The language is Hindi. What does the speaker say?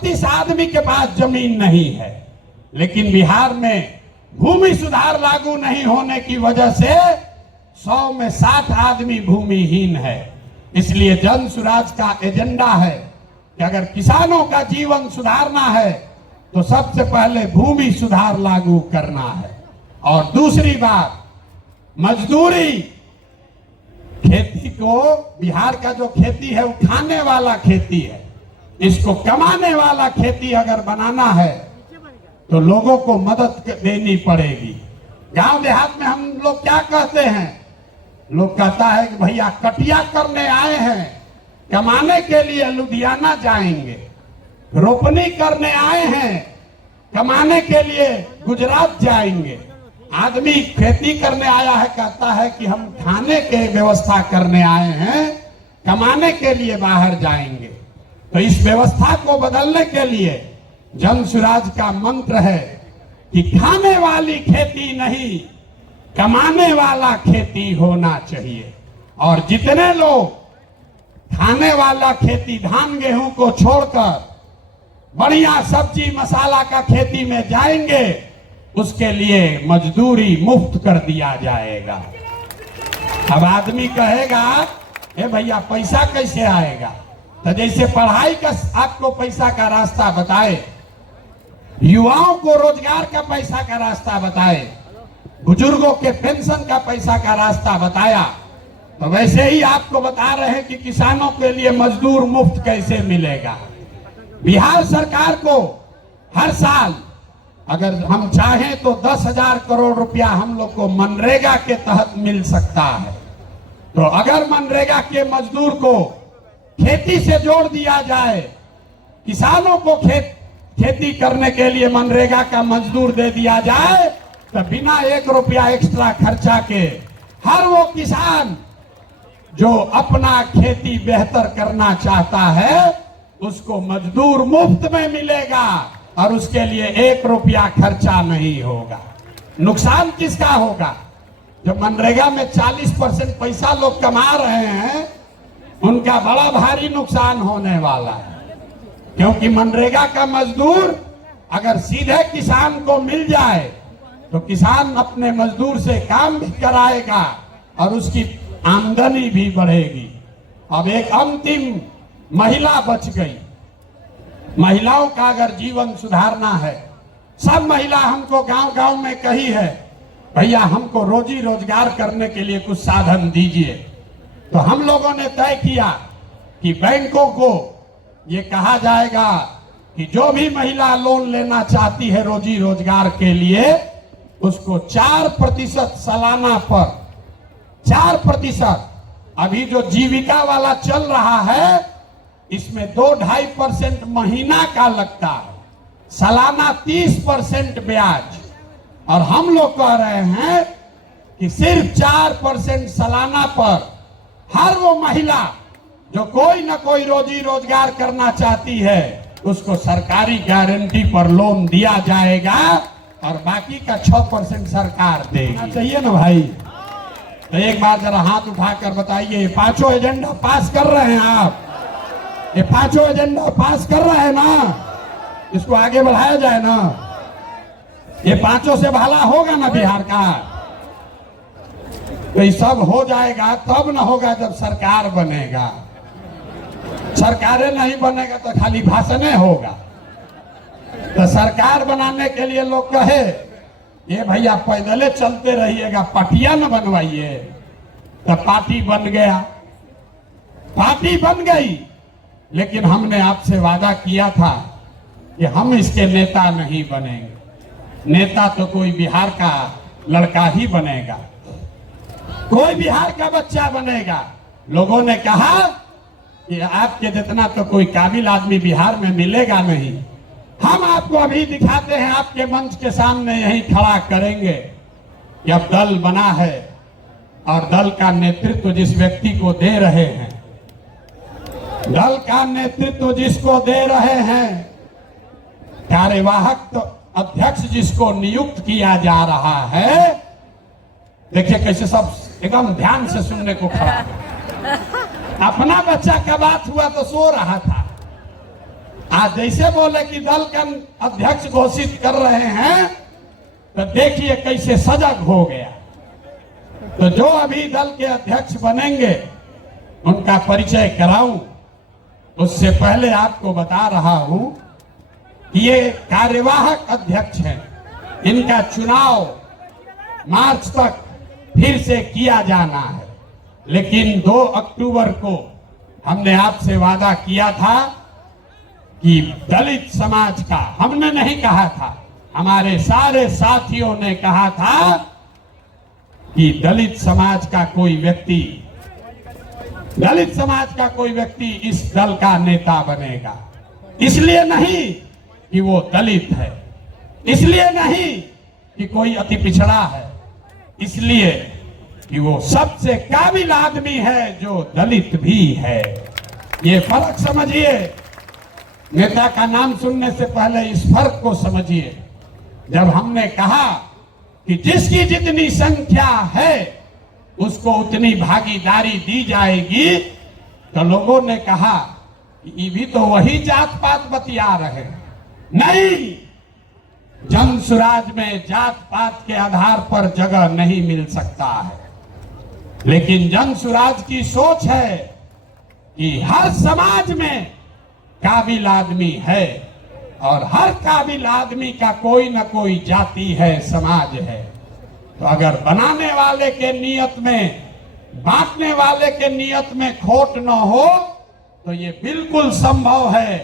38 आदमी के पास जमीन नहीं है, लेकिन बिहार में भूमि सुधार लागू नहीं होने की वजह से 100 में 60 आदमी भूमिहीन है। इसलिए जन सुराज का एजेंडा है कि अगर किसानों का जीवन सुधारना है तो सबसे पहले भूमि सुधार लागू करना है। और दूसरी बात, मजदूरी। खेती को, बिहार का जो खेती है वो खाने वाला खेती है, इसको कमाने वाला खेती अगर बनाना है तो लोगों को मदद देनी पड़ेगी। गांव देहात में हम लोग क्या कहते हैं, लोग कहता है कि भैया कटिया करने आए हैं, कमाने के लिए लुधियाना जाएंगे, रोपनी करने आए हैं, कमाने के लिए गुजरात जाएंगे। आदमी खेती करने आया है, कहता है कि हम खाने के व्यवस्था करने आए हैं, कमाने के लिए बाहर जाएंगे। तो इस व्यवस्था को बदलने के लिए जन सुराज का मंत्र है कि खाने वाली खेती नहीं, कमाने वाला खेती होना चाहिए। और जितने लोग खाने वाला खेती, धान गेहूं को छोड़कर बढ़िया सब्जी मसाला का खेती में जाएंगे, उसके लिए मजदूरी मुफ्त कर दिया जाएगा। अब आदमी कहेगा, ए भैया पैसा कैसे आएगा? तो जैसे पढ़ाई का आपको पैसा का रास्ता बताए, युवाओं को रोजगार का पैसा का रास्ता बताए, बुजुर्गों के पेंशन का पैसा का रास्ता बताया, तो वैसे ही आपको बता रहे हैं कि किसानों के लिए मजदूर मुफ्त कैसे मिलेगा। बिहार सरकार को हर साल अगर हम चाहें तो 10,000 करोड़ रुपया हम लोग को मनरेगा के तहत मिल सकता है। तो अगर मनरेगा के मजदूर को खेती से जोड़ दिया जाए, किसानों को खेती करने के लिए मनरेगा का मजदूर दे दिया जाए, तो बिना 1 रुपया एक्स्ट्रा खर्चा के हर वो किसान जो अपना खेती बेहतर करना चाहता है उसको मजदूर मुफ्त में मिलेगा और उसके लिए 1 रुपया खर्चा नहीं होगा। नुकसान किसका होगा? जो मनरेगा में 40% पैसा लोग कमा रहे हैं, उनका बड़ा भारी नुकसान होने वाला है। क्योंकि मनरेगा का मजदूर अगर सीधे किसान को मिल जाए तो किसान अपने मजदूर से काम भी कराएगा और उसकी आमदनी भी बढ़ेगी। अब एक अंतिम महिला बच गई। महिलाओं का अगर जीवन सुधारना है, सब महिला हमको गांव-गांव में कही है, भैया हमको रोजी रोजगार करने के लिए कुछ साधन दीजिए। तो हम लोगों ने तय किया कि बैंकों को ये कहा जाएगा कि जो भी महिला लोन लेना चाहती है रोजी रोजगार के लिए, उसको 4% सालाना पर 4%, अभी जो जीविका वाला चल रहा है इसमें 2-2.5% महीना का लगता है, सालाना 30% ब्याज। और हम लोग कह रहे हैं कि सिर्फ 4% सालाना पर हर वो महिला जो कोई ना कोई रोजी रोजगार करना चाहती है उसको सरकारी गारंटी पर लोन दिया जाएगा और बाकी का 6% सरकार देगी। चाहिए ना भाई? तो एक बार जरा हाथ उठाकर बताइए, ये 5 एजेंडा पास कर रहे हैं आप? ये 5 एजेंडा पास कर रहे हैं ना? इसको आगे बढ़ाया जाए ना? ये 5 से भला होगा ना बिहार का? तो ये सब हो जाएगा तब ना होगा जब सरकार बनेगा। सरकारें नहीं बनेगा तो खाली भाषण होगा। तो सरकार बनाने के लिए लोग कहे, ये भैया पैदले चलते रहिएगा, पार्टियां न बनवाइए। तो पार्टी बन गया, पार्टी बन गई, लेकिन हमने आपसे वादा किया था कि हम इसके नेता नहीं बनेंगे। नेता तो कोई बिहार का लड़का ही बनेगा, कोई बिहार का बच्चा बनेगा। लोगों ने कहा कि आपके जितना तो कोई काबिल आदमी बिहार में मिलेगा नहीं। हम आपको अभी दिखाते हैं, आपके मंच के सामने यही खड़ा करेंगे कि अब दल बना है और दल का नेतृत्व जिस व्यक्ति को दे रहे हैं, दल का नेतृत्व जिसको दे रहे हैं, कार्यवाहक तो अध्यक्ष जिसको नियुक्त किया जा रहा है, देखिए कैसे सब एकदम ध्यान से सुनने को खड़ा। अपना बच्चा का बात हुआ तो सो रहा था, आज जैसे बोले कि दल का अध्यक्ष घोषित कर रहे हैं, तो देखिए कैसे सजग हो गया। तो जो अभी दल के अध्यक्ष बनेंगे उनका परिचय कराऊं, उससे पहले आपको बता रहा हूं कि ये कार्यवाहक अध्यक्ष हैं। इनका चुनाव मार्च तक फिर से किया जाना है, लेकिन 2 अक्टूबर को हमने आपसे वादा किया था कि दलित समाज का, हमने नहीं कहा था, हमारे सारे साथियों ने कहा था कि दलित समाज का कोई व्यक्ति इस दल का नेता बनेगा। इसलिए नहीं कि वो दलित है, इसलिए नहीं कि कोई अति पिछड़ा है, इसलिए कि वो सबसे काबिल आदमी है जो दलित भी है। ये फर्क समझिए। नेता का नाम सुनने से पहले इस फर्क को समझिए। जब हमने कहा कि जिसकी जितनी संख्या है उसको उतनी भागीदारी दी जाएगी, तो लोगों ने कहा कि ये भी तो वही जात पात बतिया रहे। नहीं, जन सुराज में जात पात के आधार पर जगह नहीं मिल सकता है, लेकिन जन सुराज की सोच है कि हर समाज में काबिल आदमी है और हर काबिल आदमी का कोई न कोई जाति है, समाज है। तो अगर बनाने वाले के नियत में, बांटने वाले के नियत में खोट न हो, तो ये बिल्कुल संभव है